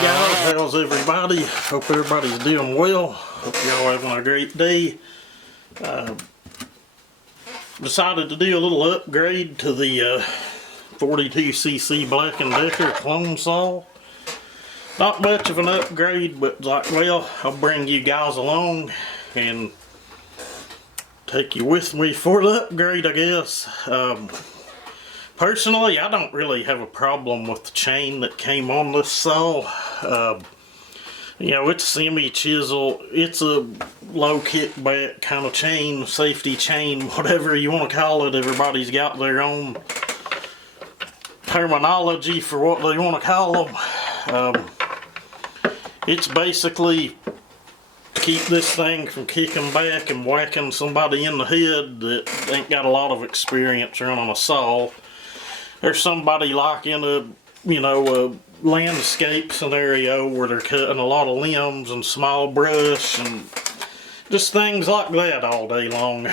Y'all, how's everybody? Hope everybody's doing well. Hope y'all having a great day. Decided to do a little upgrade to the 42cc Black & Decker clone saw. Not much of an upgrade, but like, well, I'll bring you guys along and take you with me for the upgrade, I guess. Personally, I don't really have a problem with the chain that came on this saw. You know, it's semi-chisel. It's a low kickback kind of chain, safety chain, whatever you want to call it. Everybody's got their own terminology for what they want to call them. It's basically to keep this thing from kicking back and whacking somebody in the head that ain't got a lot of experience running a saw. There's somebody like in a, you know, a landscape scenario where they're cutting a lot of limbs and small brush and just things like that all day long.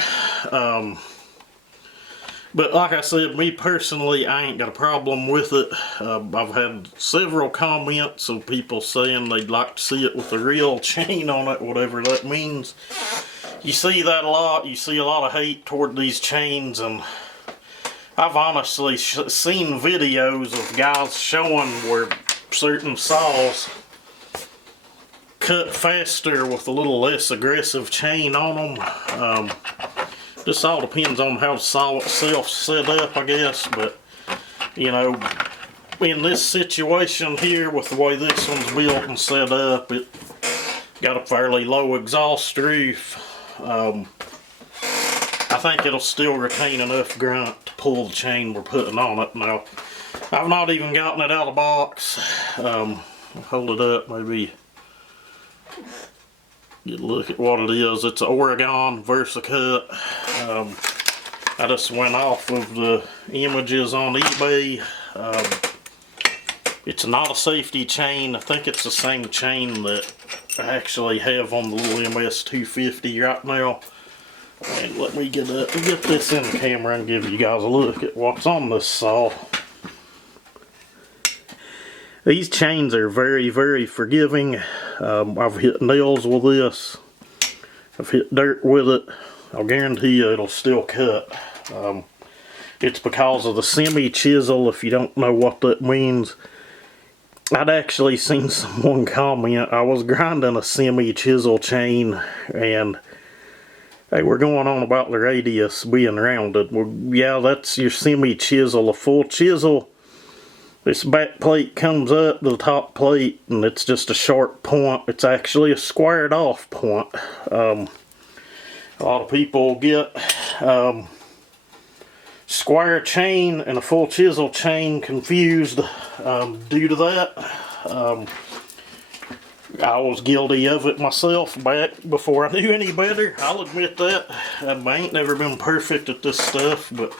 But like I said, me personally, I ain't got a problem with it. I've had several comments of people saying they'd like to see it with a real chain on it, whatever that means. You see that a lot. You see a lot of hate toward these chains, and I've honestly seen videos of guys showing where certain saws cut faster with a little less aggressive chain on them. This all depends on how the saw itself set up, I guess, but you know, in this situation here with the way this one's built and set up, it got a fairly low exhaust roof. I think it'll still retain enough grunt to pull the chain we're putting on it. Now, I've not even gotten it out of the box. I'll hold it up, maybe get a look at what it is. It's an Oregon VersaCut. I just went off of the images on eBay. It's not a safety chain. I think it's the same chain that I actually have on the little MS250 right now. And let me get this in the camera and give you guys a look at what's on this saw. These chains are very, very forgiving. I've hit nails with this. I've hit dirt with it. I'll guarantee you it'll still cut. It's because of the semi-chisel, if you don't know what that means. I'd actually seen someone comment, I was grinding a semi-chisel chain and they were going on about the radius being rounded. Well, yeah, that's your semi-chisel. A full chisel, this back plate comes up to the top plate and it's just a sharp point. It's actually a squared off point. A lot of people get square chain and a full chisel chain confused due to that. I was guilty of it myself back before I knew any better. I'll admit that. I ain't never been perfect at this stuff, but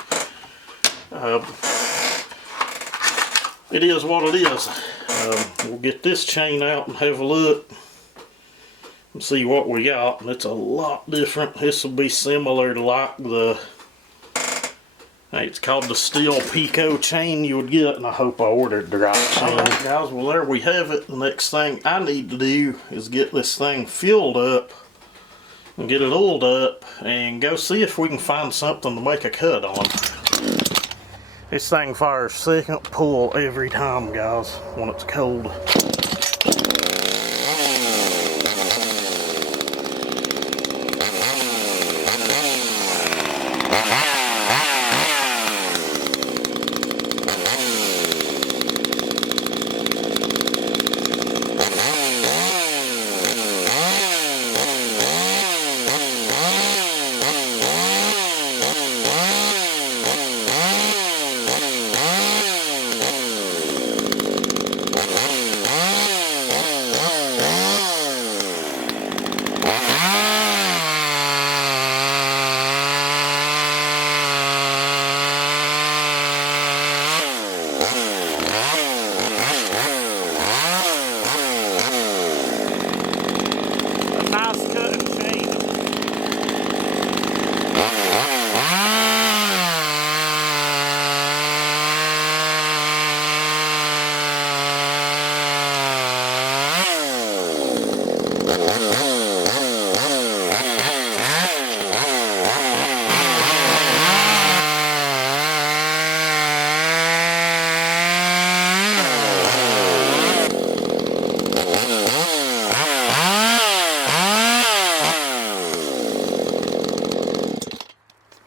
it is what it is. We'll get this chain out and have a look and see what we got. And it's a lot different. This will be similar to like the, it's called the steel Pico chain you would get, and I hope I ordered the right chain. Alright guys, well there we have it. The next thing I need to do is get this thing fueled up and get it oiled up and go see if we can find something to make a cut on. This thing fires second pull every time, guys, when it's cold.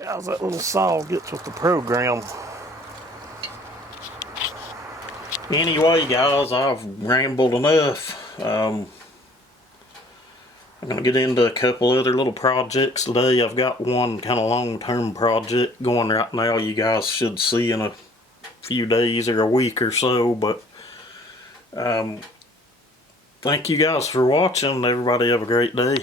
How's that little saw gets with the program. Anyway, guys, I've rambled enough. I'm going to get into a couple other little projects today. I've got one kind of long-term project going right now you guys should see in a few days or a week or so, but thank you guys for watching. Everybody have a great day.